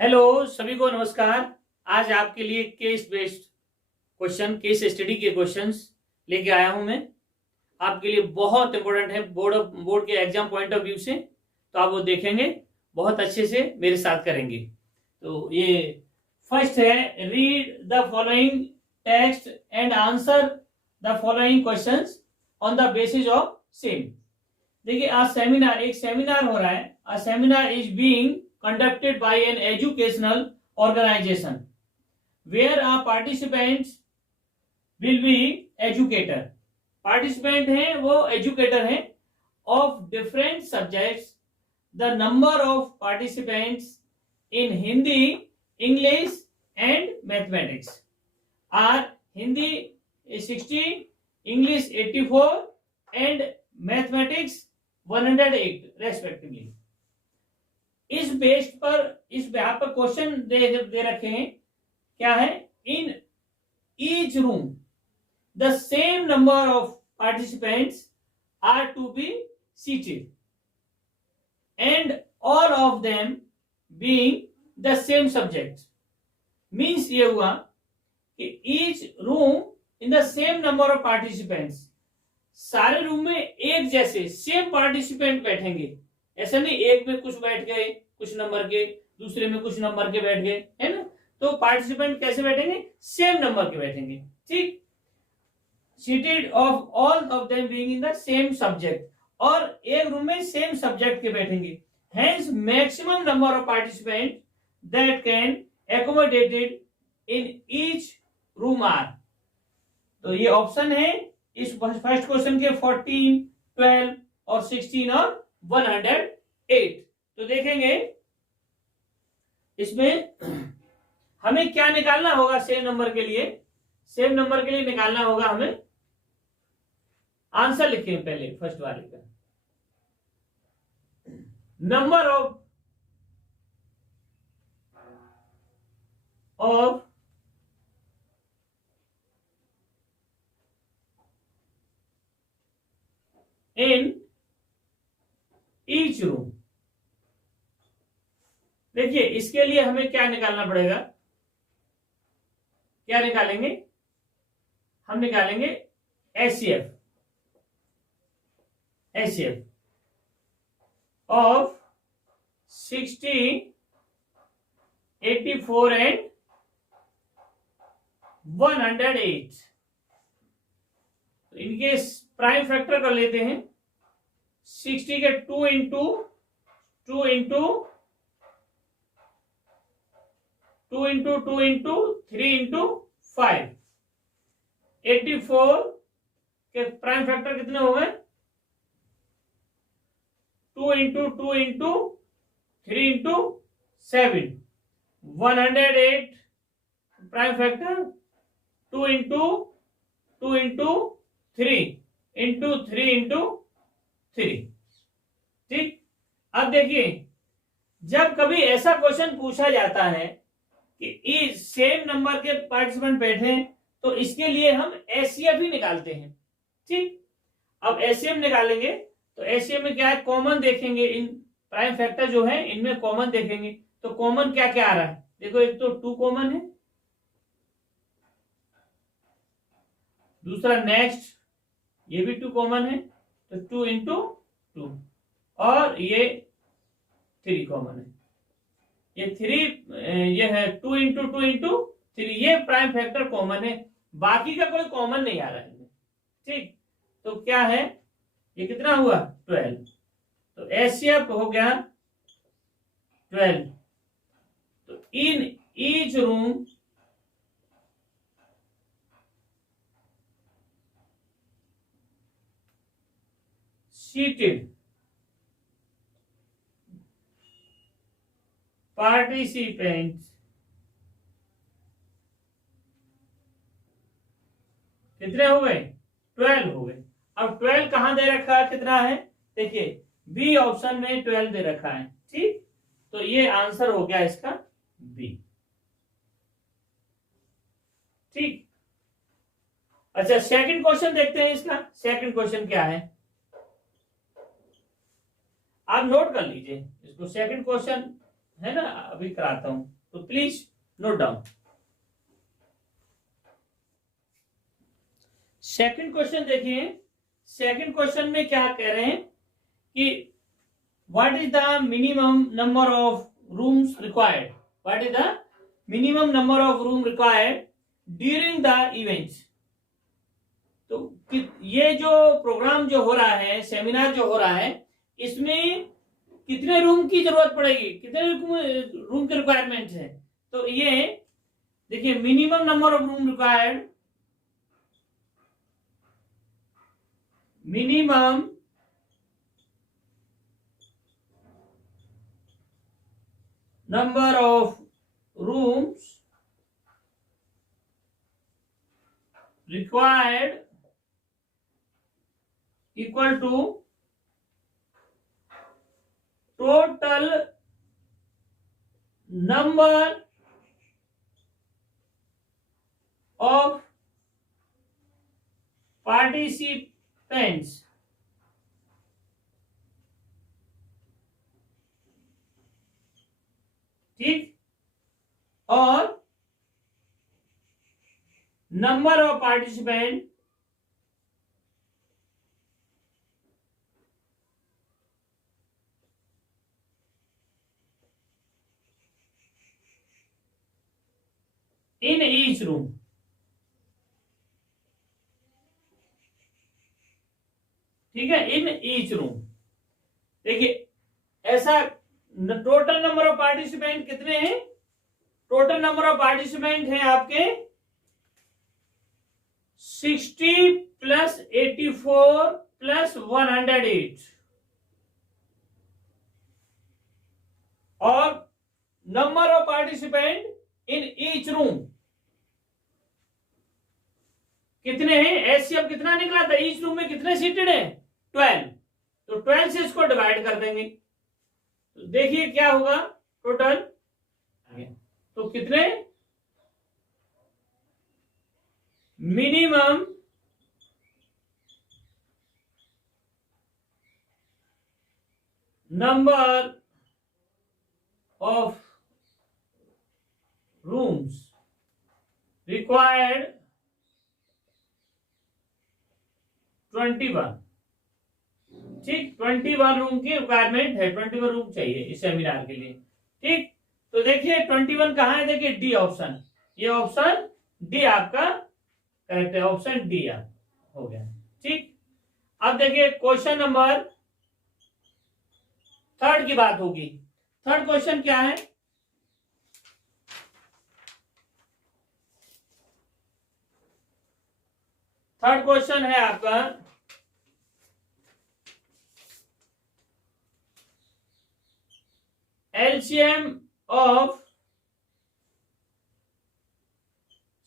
Hello सभी को नमस्कार। आज आपके लिए case based question, case study के क्वेश्चंस लेके आया हूं मैं। आपके लिए बहुत इंपॉर्टेंट है बोर्ड के एग्जाम पॉइंट ऑफ व्यू से, तो आप वो देखेंगे, बहुत अच्छे से मेरे साथ करेंगे। तो ये फर्स्ट है, read the following text and answer the following questions on the basis of same. देखिए, आज एक सेमिनार हो रहा है। A seminar is being conducted by an educational organization where our participants will be educator. Participant हैं वो educator हैं of different subjects. The number of participants in Hindi, English and mathematics are Hindi 60, English 84 and mathematics 108 respectively. इस based पर, इस यहाँ पर question दे रखे हैं। क्या है? In each room the same number of participants are to be seated and all of them being the same subject. Means ये हुआ कि each room in the same number of participants, सारे रूम में एक जैसे सेम पार्टिसिपेंट बैठेंगे। ऐसा नहीं एक में कुछ बैठ गए कुछ नंबर के, दूसरे में कुछ नंबर के बैठ गए, है ना। तो पार्टिसिपेंट कैसे बैठेंगे? सेम नंबर के बैठेंगे। ठीक, seated of all of them being in the same subject, और एक रूम में सेम सब्जेक्ट के बैठेंगे। Hence maximum number of participant that can accommodated in each room are. तो ये ऑप्शन है इस फर्स्ट क्वेश्चन के 14, 12 और 16 और 108। तो देखेंगे इसमें हमें क्या निकालना होगा। सेम नंबर के लिए निकालना होगा हमें, आंसर लिखें पहले फर्स्ट वाले का। Number of in each room. देखिए, इसके लिए हमें क्या निकालना पड़ेगा? क्या निकालेंगे? हम निकालेंगे एचसीएफ ऑफ 60, 84 एंड 108। तो इनके प्राइम फैक्टर कर लेते हैं। 60 के 2 into 2 into 2 into 2 into 3 into 5। 84 के प्राइम फैक्टर कितने हो गए? 2 into 2 into 3 into 7। 108 prime factor 2 into 2 into 3 into 3 into 3। ठीक, अब देखिए, जब कभी ऐसा क्वेश्चन पूछा जाता है कि सेम नंबर के पार्टिसिपेंट बैठे हैं, तो इसके लिए हम एचसीएफ ही निकालते हैं। ठीक, अब एचसीएफ निकालेंगे तो एचसीएफ में क्या है? कॉमन देखेंगे, इन प्राइम फैक्टर जो है इनमें कॉमन देखेंगे। तो कॉमन क्या क्या आ रहा है? देखो, एक तो 2 कॉमन है, दूसरा नेक्स्ट ये भी 2 कॉमन है, तो 2 इंटू 2, और ये 3 कॉमन है। ये 3 ये है 2 इंटू 2 इंटू 3, ये प्राइम फैक्टर कॉमन है, बाकी का कोई कॉमन नहीं आ रहा है। ठीक, तो क्या है? ये कितना हुआ? 12। तो एचसीएफ हो गया 12। तो इन ईच रूम सीटेड पार्टिसिपेंट्स कितने हो गए? 12 हो गए। अब 12 कहां दे रखा है? कितना है? देखिए, बी ऑप्शन में 12 दे रखा है। ठीक, तो ये आंसर हो गया इसका बी। ठीक, अच्छा, सेकंड क्वेश्चन देखते हैं इसका। सेकंड क्वेश्चन क्या है, आप नोट कर लीजिए इसको। सेकंड क्वेश्चन है ना, अभी कराता हूं, तो please note down. Second question देखिए। सेकंड क्वेश्चन में क्या कह रहे हैं कि what is the minimum number of rooms required, what is the minimum number of room required during the events. तो ये जो प्रोग्राम जो हो रहा है, सेमिनार जो हो रहा है, इसमें कितने रूम की जरूरत पड़ेगी, कितने रूम की रिक्वायरमेंट है। तो ये देखिए, minimum number of room required, minimum number of rooms required equal to total number of participants। ठीक, और number of participant in each room. ठीक है, इन ईच रूम। देखिए, ऐसा टोटल नंबर ऑफ पार्टिसिपेंट कितने हैं, टोटल नंबर ऑफ पार्टिसिपेंट है आपके 60 प्लस 84 प्लस 108, और number of participant in each room कितने हैं। एचसीएफ कितना निकला था, ईच रूम में कितने सीटेड है, 12। तो 12 से इसको डिवाइड कर देंगे, तो देखिए क्या होगा टोटल। तो कितने, minimum number of rooms required 21। ठीक, 21 रूम की रिक्वायरमेंट है, 21 रूम चाहिए इस सेमिनार के लिए। ठीक, तो देखिए 21 कहां है, देखिए डी ऑप्शन, ये ऑप्शन डी आपका करेक्ट है, ऑप्शन डी हो गया। ठीक, अब देखिए क्वेश्चन नंबर थर्ड की बात होगी। थर्ड क्वेश्चन क्या है, थर्ड क्वेश्चन है आपका एलसीएम ऑफ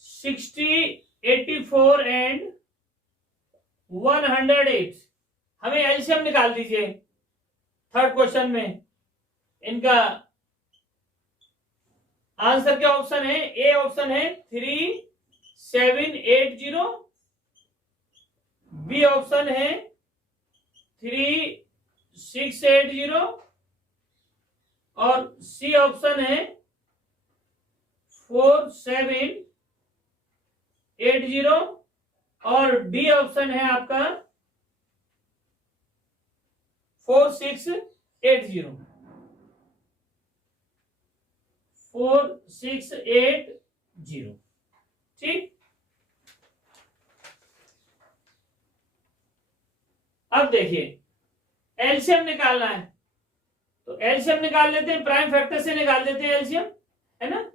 60, 84 एंड 108। हमें एलसीएम निकाल दीजिए थर्ड क्वेश्चन में। इनका आंसर क्या ऑप्शन है, ए ऑप्शन है 3780, बी ऑप्शन है 3680, और सी ऑप्शन है 4780, और डी ऑप्शन है आपका 4680। 4680। ठीक, अब देखिए एलसीएम निकालना है, तो एलसीएम निकाल लेते हैं, प्राइम फैक्टर से निकाल देते हैं एलसीएम, है ना।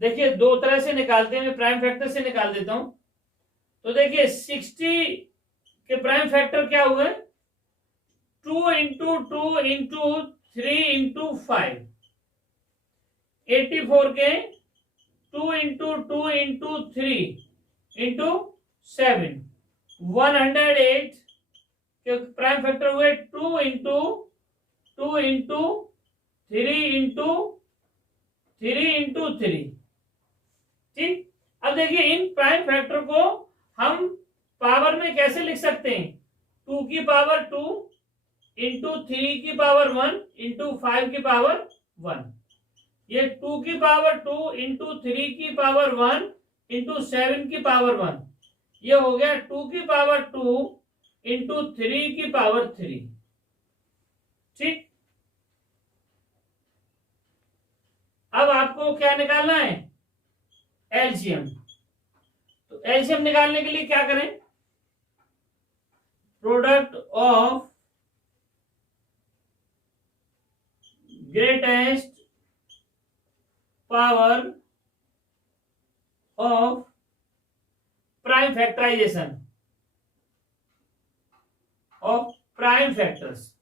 देखिए दो तरह से निकालते हैं, मैं प्राइम फैक्टर से निकाल देता हूं। तो देखिए 60 के प्राइम फैक्टर क्या हुए, 2 इंटू 2 इंटू 3 इंटू 5। 84 के 2 इंटू 2 इंटू 3 इंटू 7। 108 के प्राइम फैक्टर हुए 2 इंटू 2 इंटू 3 इंटू 3 × 3। ठीक, अब देखिए इन प्राइम फैक्टर को हम पावर में कैसे लिख सकते हैं? 2 की पावर 2 इंटू 3 की पावर 1 इंटू 5 की पावर 1। ये 2 की पावर 2 इंटू 3 की पावर 1 इंटू 7 की पावर 1। ये हो गया 2 की पावर 2 इंटू 3 की पावर 3। ठीक, अब आपको क्या निकालना है? एलसीएम। तो एलसीएम निकालने के लिए क्या करें? Product of greatest power of prime factorization of prime factors.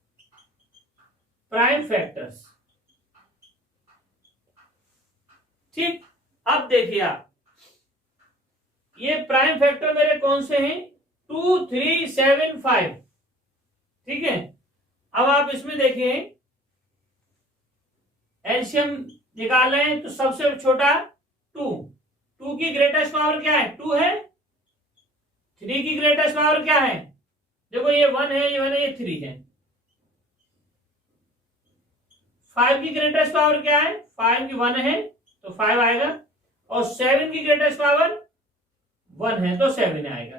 ठीक, अब देखिए आप, ये प्राइम फैक्टर मेरे कौन से हैं? 2, 3, 7, 5। ठीक है, अब आप इसमें देखिए एलसीएम निकाल रहे हैं तो सबसे छोटा 2। 2 की ग्रेटेस्ट पावर क्या है? 2 है। 3 की ग्रेटेस्ट पावर क्या है? देखो ये 1 है, ये 1 है, ये 3 है। 5 की ग्रेटेस्ट पावर क्या है? 5 की 1 है तो 5 आएगा, और 7 की ग्रेटेस्ट पावर 1 है तो 7 आएगा।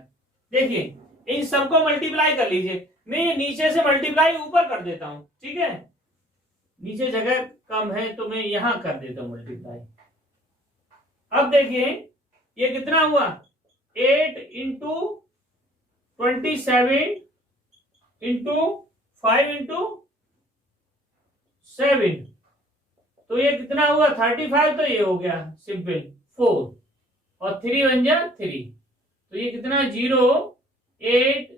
देखिए इन सबको मल्टीप्लाई कर लीजिए। मैं नीचे से मल्टीप्लाई ऊपर कर देता हूं, ठीक है? नीचे जगह कम है तो मैं यहां कर देता हूं मल्टीप्लाई। अब देखिए ये कितना हुआ? 8 इंटू 27 इंटू 5 इंटू 7, तो ये कितना हुआ? 35। तो ये हो गया सिंपल 4, और 3 बन जा 3, तो ये कितना? 0 8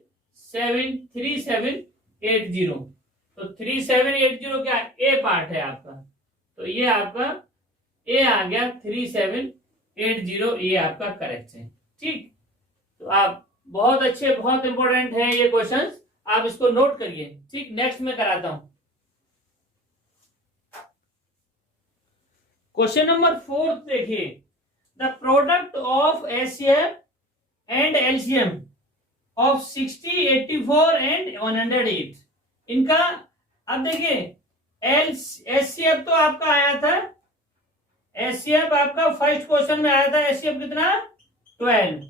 7 3 7 8 0। तो 3 7 8 0 क्या? ए पार्ट है आपका, तो ये आपका ए आ गया 3 7 8 0। ये आपका करेक्ट है। ठीक, तो आप बहुत अच्छे, बहुत इंपॉर्टेंट है ये क्वेश्चंस, आप इसको नोट करिए। ठीक, नेक्स्ट में कराता हूं। क्वेश्चन नंबर 4 देखिए, the product of HCF and LCM of 60, 84 and 108। इनका अब देखिए एचसीएफ तो आपका आया था, एचसीएफ आपका फर्स्ट क्वेश्चन में आया था। एचसीएफ कितना? 12,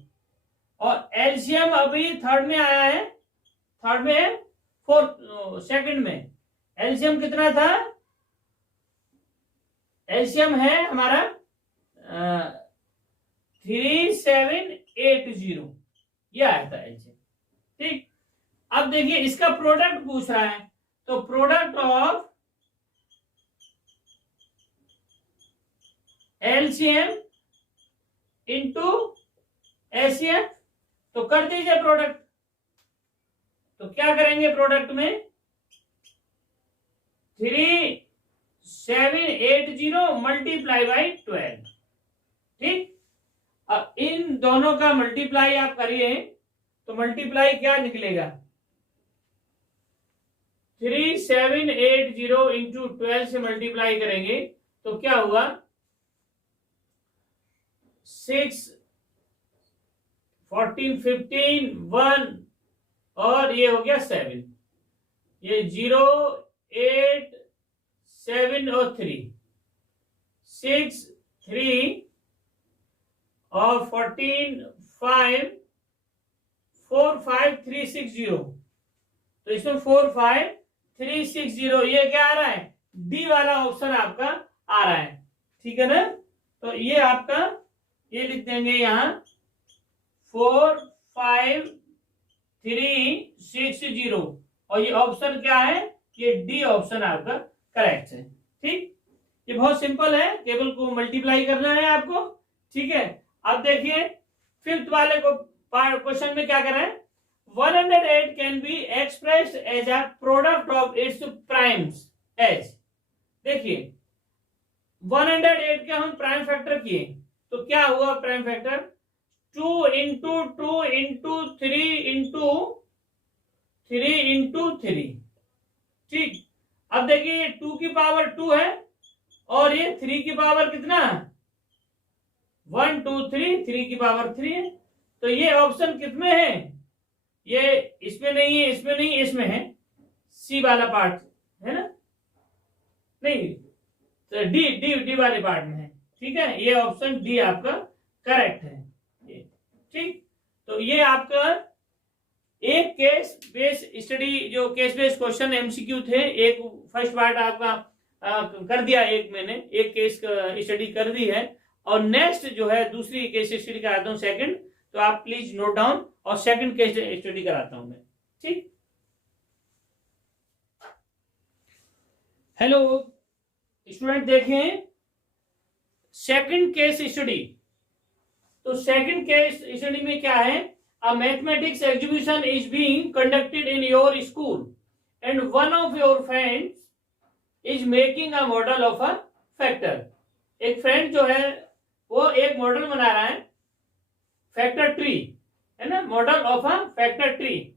और एलसीएम अभी थर्ड में आया है, थर्ड में, फोर्थ सेकंड में एलसीएम कितना था? एलसीएम है हमारा 3780, ये आया था एलसीएम। ठीक, अब देखिए इसका प्रोडक्ट पूछ रहा है, तो product of LCM into HCF, तो कर दीजिए प्रोडक्ट। तो क्या करेंगे प्रोडक्ट में? 3780 मल्टीप्लाई बाई 12। ठीक, अब इन दोनों का मल्टीप्लाई आप करिए तो मल्टीप्लाई क्या निकलेगा? 3780 इंटू 12 से मल्टीप्लाई करेंगे तो क्या हुआ? 6 14 15 1, और ये हो गया 7। ये 0 8 7 और 3 6 3 और 14 5 4 5 3 6 0। तो इसमें 4 5 3 6 0, ये क्या आ रहा है? डी वाला ऑप्शन आपका आ रहा है। ठीक है ना? तो ये आपका, ये लिख देंगे यहां 4 5 3 6 0, और ये ऑप्शन क्या है? ये डी ऑप्शन आपका करेक्ट है। ठीक, ये बहुत सिंपल है, केवल को मल्टीप्लाई करना है आपको। ठीक है, अब देखिए फिफ्थ वाले को क्वेश्चन में क्या कर रहे हैं? 108 can be expressed as a product of its primes as. देखिए 108 के हम प्राइम फैक्टर किए तो क्या हुआ prime factor? 2 into 2 into 3 into 3 into 3। ठीक, अब देखिए 2 की पावर 2 है और ये 3 की पावर कितना, 1 2 3, 3 की पावर 3 है। तो ये ऑप्शन कितने है, ये इसमें नहीं है, इसमें नहीं, इसमें है, सी वाला पार्ट है ना, नहीं तो डी डी डी वाले पार्ट में है। ठीक है, ये ऑप्शन डी आपका करेक्ट है। ठीक, तो ये आपका एक केस बेस स्टडी, जो केस बेस क्वेश्चन एमसीक्यू थे, एक फर्स्ट पार्ट आपका कर दिया, एक मैंने एक केस स्टडी कर दी है, और नेक्स्ट जो है दूसरी केस स्टडी कराता हूं सेकंड, तो आप प्लीज नोट डाउन, और सेकंड केस स्टडी कराता हूं मैं। ठीक, हेलो स्टूडेंट, देखें सेकंड केस स्टडी। तो सेकंड केस स्टडी में क्या है, a mathematics exhibition is being conducted in your school and one of your friends is making a model of a factor। एक फ्रेंड जो है वो एक मॉडल बना रहा है फैक्टर ट्री, है ना, model of a factor tree.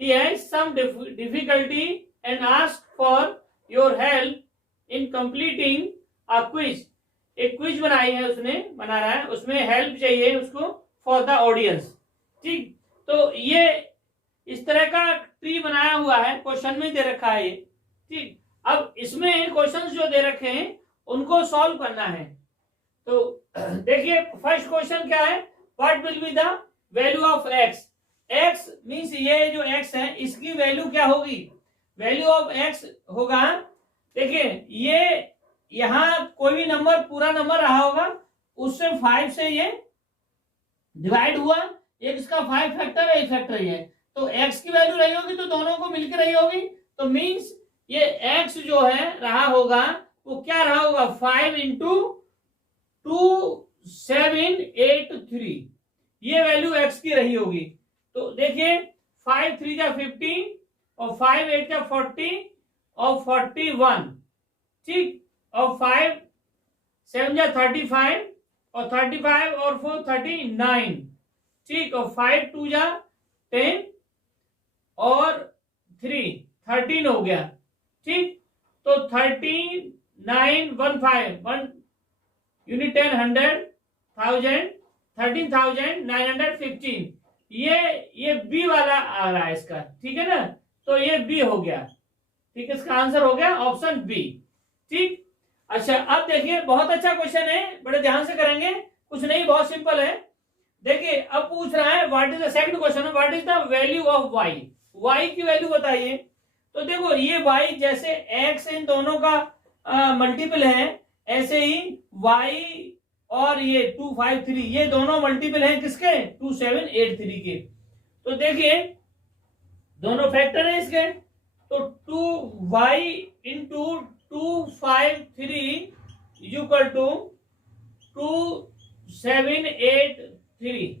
he has some difficulty and ask for your help in completing a quiz। एक क्विज बनाई है उसने, बना रहा है, उसमें हेल्प चाहिए उसको फॉर द ऑडियंस। ठीक, तो ये इस तरह का ट्री बनाया हुआ है, क्वेश्चन में दे रखा है ये। ठीक, अब इसमें क्वेश्चंस जो दे रखे हैं उनको सॉल्व करना है। तो देखिए फर्स्ट क्वेश्चन क्या है, what will be the value of x. X means ये जो एक्स है इसकी वैल्यू क्या होगी, वैल्यू ऑफ एक्स होगा, देखिए ये यहां कोई भी नंबर पूरा नंबर रहा होगा, उससे 5 से ये डिवाइड हुआ, एक इसका 5 फैक्टर है, एक फैक्टर ये, तो x की वैल्यू रही होगी तो दोनों को मिलकर रही होगी, तो मींस ये x जो है रहा होगा वो क्या रहा होगा, 5 इंटू 2 7 8 3, ये वैल्यू x की रही होगी। तो देखिए 5 3 जा 15 और 5 8 जा 40 और 41, ठीक, और 5 7 जा 35 और 35 और 4 39, ठीक, और 5 2 जा 10 और 3 13 हो गया। ठीक, तो 3915 1 यूनिट 10 100 1000 13,915, ये बी वाला आ रहा है इसका। ठीक है ना, तो ये बी हो गया। ठीक, इसका आंसर हो गया ऑप्शन बी। ठीक, अच्छा अब देखिए बहुत अच्छा क्वेश्चन है, बड़े ध्यान से करेंगे, कुछ नहीं, बहुत सिंपल है। देखिए अब पूछ रहा है what is the second question, what is the value of Y, Y की वैल्यू बताइए। तो देखो ये वाई जैसे एक्स इन दोनों का मल्टीपल है, ऐसे ही वाई और ये 253 ये दोनों मल्टीपल हैं किसके, 2783 के। तो देखिए दोनों फैक्टर है इसके, तो 2y इंटू 253 इक्वल टू 2783।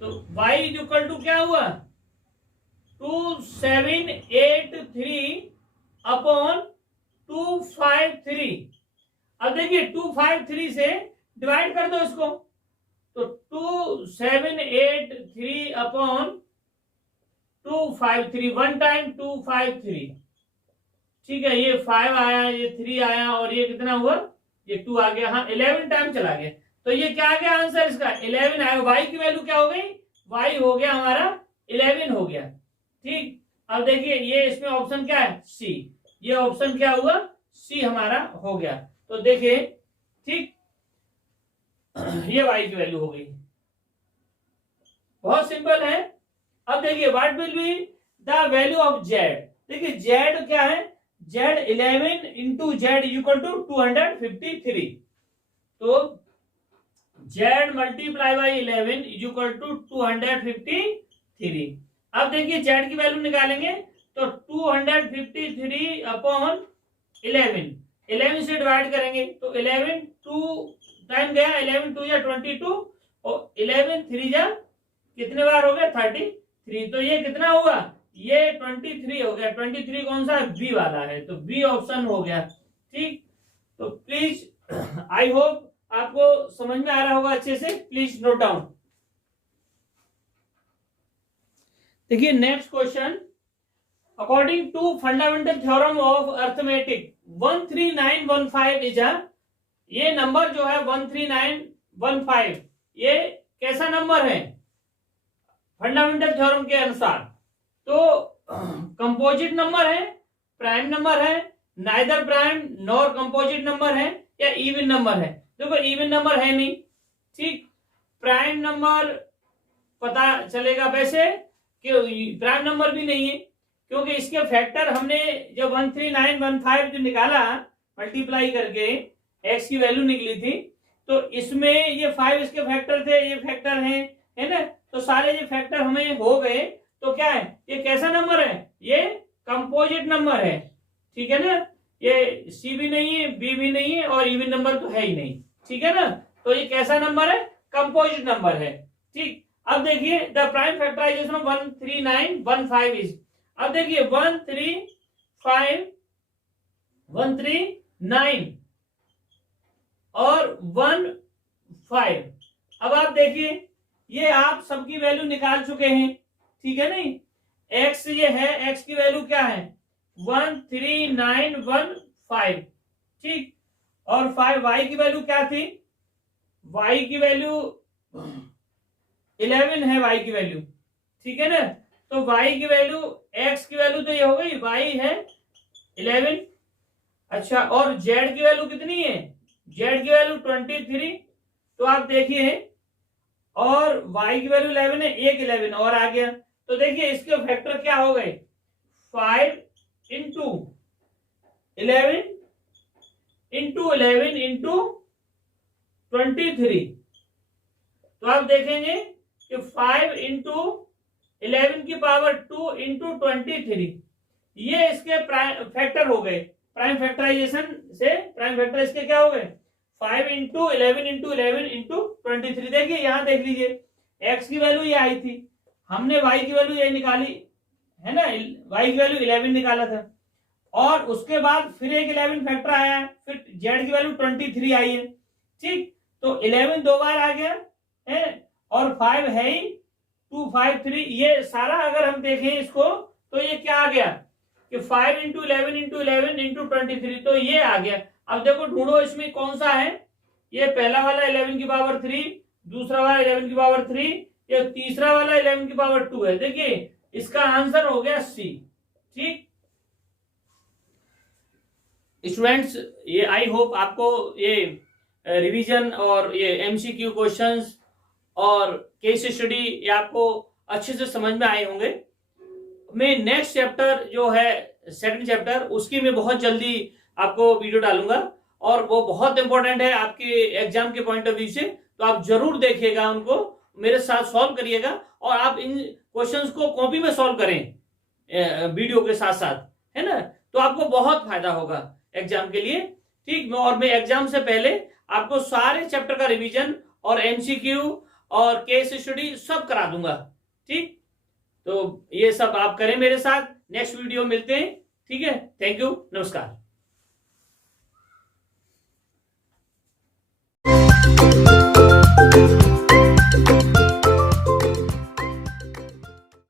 तो y इक्वल टू क्या हुआ, 2783 अपॉन 253। अब देखिए 253 से डिवाइड कर दो इसको, तो 2783 अपॉन 253, 1 टाइम 253। ठीक है, ये 5 आया, ये 3 आया, और ये कितना हुआ, ये 2 आ गया, हाँ 11 टाइम चला गया। तो ये क्या आ गया आंसर इसका, 11 आया। वाई की वैल्यू क्या हो गई, वाई हो गया हमारा 11 हो गया। ठीक, अब देखिए ये इसमें ऑप्शन क्या है, सी, ये ऑप्शन क्या हुआ, सी हमारा हो गया। तो देखिए ठीक, ये वाई की वैल्यू हो गई, बहुत सिंपल है। अब देखिए what will be the value of Z. देखिए जेड क्या है, Z 11 into Z equal to 253। तो Z multiply by 11 equal to 253। अब देखिए जेड की वैल्यू निकालेंगे, तो 253 अपॉन 11 से डिवाइड करेंगे, तो 11 2 टाइम गया, 11 2 या 22 और 11 3 जा कितने बार हो गया, 33। तो ये कितना हुआ, ये 23 हो गया। 23 कौन सा है, बी वाला है, तो बी ऑप्शन हो गया। ठीक, तो प्लीज आई होप आपको समझ में आ रहा होगा अच्छे से, प्लीज नोट डाउन। देखिए next question, According to fundamental theorem of arithmetic 13915 is a, ये नंबर जो है 13915 ये कैसा नंबर है फंडामेंटल थ्योरम के अनुसार? तो कंपोजिट नंबर है, प्राइम नंबर है, neither prime nor composite number है, या इवन नंबर है? देखो इवन नंबर है नहीं, ठीक। प्राइम नंबर पता चलेगा वैसे कि प्राइम नंबर भी नहीं है, क्योंकि इसके फैक्टर हमने जो 13915 जो निकाला मल्टीप्लाई करके एक्स की वैल्यू निकली थी, तो इसमें ये 5 इसके फैक्टर थे, ये फैक्टर हैं, है ना? तो सारे ये फैक्टर हमें हो गए, तो क्या है, ये कैसा नंबर है? ये कंपोजिट नंबर है, ठीक है ना? ये सी भी नहीं है, बी भी नहीं है, और इवन नंबर तो है ही नहीं, ठीक है ना? तो ये कैसा नंबर है? कंपोजिट नंबर है, ठीक। अब देखिए the prime factorization of 13915 is, अब देखिए 139 और 15, अब आप देखिए ये आप सबकी वैल्यू निकाल चुके हैं, ठीक है नहीं? एक्स ये है, एक्स की वैल्यू क्या है? 13915, ठीक। और 5 वाई की वैल्यू क्या थी? वाई की वैल्यू 11 है, वाई की वैल्यू, ठीक है ना? तो वाई की वैल्यू, एक्स की वैल्यू तो ये हो गई, वाई है 11। अच्छा, और जेड की वैल्यू कितनी है? जेड की वैल्यू 23। तो आप देखिए, और y की वैल्यू 11 है, एक 11 और आ गया, तो देखिए इसके फैक्टर क्या हो गए? 5 इंटू 11 इंटू 11 इंटू 23। तो आप देखेंगे कि 5 इंटू 11 की पावर 2 इंटू 23, ये इसके फैक्टर हो गए। प्राइम फैक्टराइजेशन से प्राइम फैक्टर इसके क्या हो गए? 5 इंटू 11 इंटू 11 इंटू 23। देखिए यहां देख लीजिए, एक्स की वैल्यू ये आई थी, हमने वाई की वैल्यू ये निकाली है ना, वाई की वैल्यू 11 निकाला था, और उसके बाद फिर एक 11 फैक्टर आया है, फिर जेड की वैल्यू 23 आई है, ठीक। तो 11 दो बार आ गया है, और 5 है ही, 2 5 3, ये सारा अगर हम देखें इसको तो ये क्या आ गया कि 5 इंटू 11 इंटू 11 इंटू 23, तो ये आ गया। अब देखो ढूंढो इसमें कौन सा है, ये पहला वाला 11 की पावर 3, दूसरा वाला 11 की पावर 3, ये तीसरा वाला 11 की पावर 2 है। देखिए इसका आंसर हो गया सी, ठीक। स्टूडेंट्स, ये आई होप आपको ये रिवीजन और ये एमसीक्यू क्वेश्चंस और केस स्टडी ये आपको अच्छे से समझ में आए होंगे। मैं नेक्स्ट चैप्टर जो है सेकंड चैप्टर, उसकी मैं बहुत जल्दी आपको वीडियो डालूंगा, और वो बहुत इंपॉर्टेंट है आपके एग्जाम के पॉइंट ऑफ व्यू से, तो आप जरूर देखिएगा, उनको मेरे साथ सॉल्व करिएगा, और आप इन क्वेश्चंस को कॉपी में सॉल्व करें वीडियो के साथ साथ, है ना? तो आपको बहुत फायदा होगा एग्जाम के लिए, ठीक। और मैं एग्जाम से पहले आपको सारे चैप्टर का रिवीजन और एमसीक्यू और केस स्टडी सब करा दूंगा, ठीक। तो ये सब आप करें मेरे साथ, नेक्स्ट वीडियो मिलते हैं, ठीक है। थैंक यू, नमस्कार।